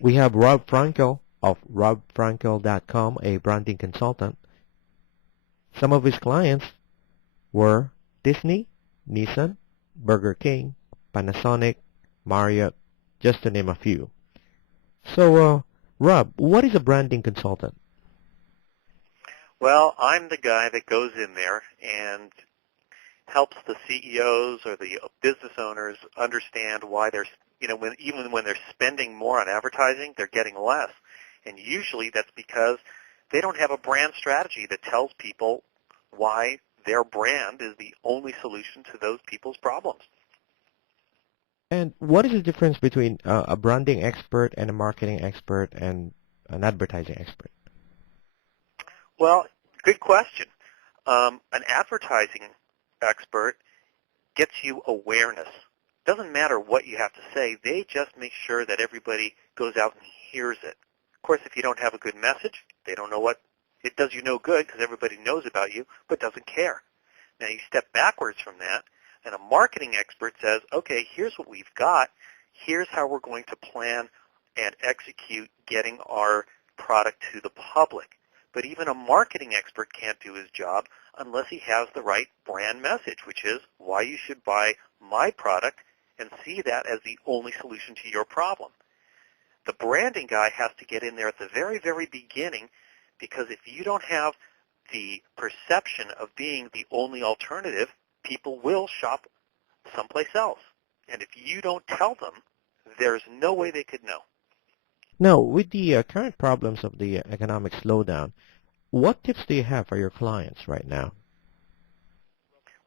We have Rob Frankel of robfrankel.com, a branding consultant. Some of his clients were Disney, Nissan, Burger King, Panasonic, Marriott, just to name a few. So, Rob, what is a branding consultant? Well, I'm the guy that goes in there and helps the CEOs or the business owners understand why they're, even when they're spending more on advertising, they're getting less. And usually that's because they don't have a brand strategy that tells people why their brand is the only solution to those people's problems. And what is the difference between a branding expert and a marketing expert and an advertising expert? Well, good question. An advertising expert gets you awareness. Doesn't matter what you have to say. They just make sure that everybody goes out and hears it. Of course, if you don't have a good message, they don't know what it does you no good because everybody knows about you but doesn't care. Now you step backwards from that, and a marketing expert says, okay, here's what we've got. Here's how we're going to plan and execute getting our product to the public. But even a marketing expert can't do his job unless he has the right brand message, which is why you should buy my product and see that as the only solution to your problem. The branding guy has to get in there at the very, very beginning, because if you don't have the perception of being the only alternative, people will shop someplace else. And if you don't tell them, there's no way they could know. Now, with the current problems of the economic slowdown, what tips do you have for your clients right now?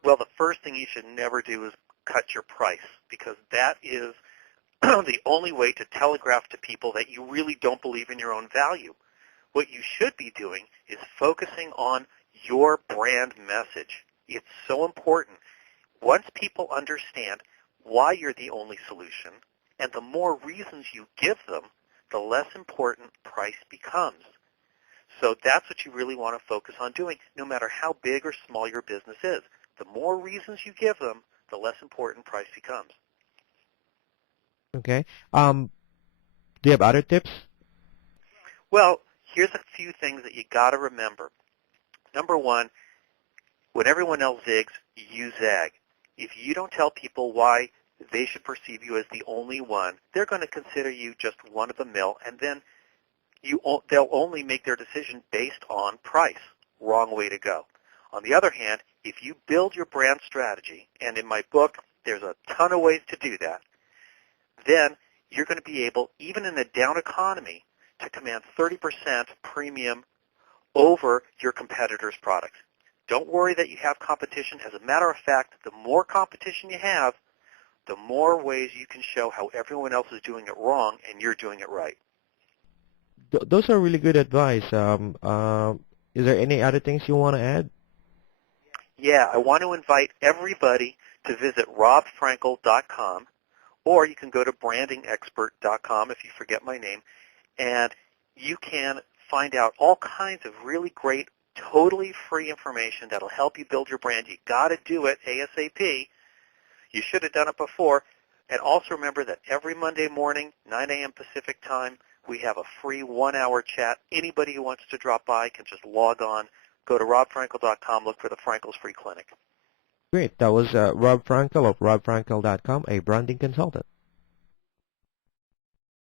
Well, the first thing you should never do is cut your price, because that is the only way to telegraph to people that you really don't believe in your own value. What you should be doing is focusing on your brand message. It's so important. Once people understand why you're the only solution, and the more reasons you give them, the less important price becomes. So that's what you really want to focus on doing, no matter how big or small your business is. The more reasons you give them, the less important price becomes. Okay. Do you have other tips? Well, here's a few things that you got to remember. Number one, when everyone else zigs, you zag. If you don't tell people why they should perceive you as the only one, they're going to consider you just one of the mill, and then they'll only make their decision based on price. Wrong way to go. On the other hand, if you build your brand strategy, and in my book there's a ton of ways to do that, then you're going to be able, even in a down economy, to command 30% premium over your competitors' products. Don't worry that you have competition. As a matter of fact, the more competition you have, the more ways you can show how everyone else is doing it wrong and you're doing it right. Those are really good advice. Is there any other things you want to add? Yeah, I want to invite everybody to visit robfrankel.com, or you can go to brandingexpert.com if you forget my name, and you can find out all kinds of really great, totally free information that'll help you build your brand. You got to do it ASAP. You should have done it before. And also remember that every Monday morning, 9 a.m. Pacific time, we have a free 1-hour chat. Anybody who wants to drop by can just log on, go to robfrankel.com, look for the Frankel's Free Clinic. Great. That was Rob Frankel of robfrankel.com, a branding consultant.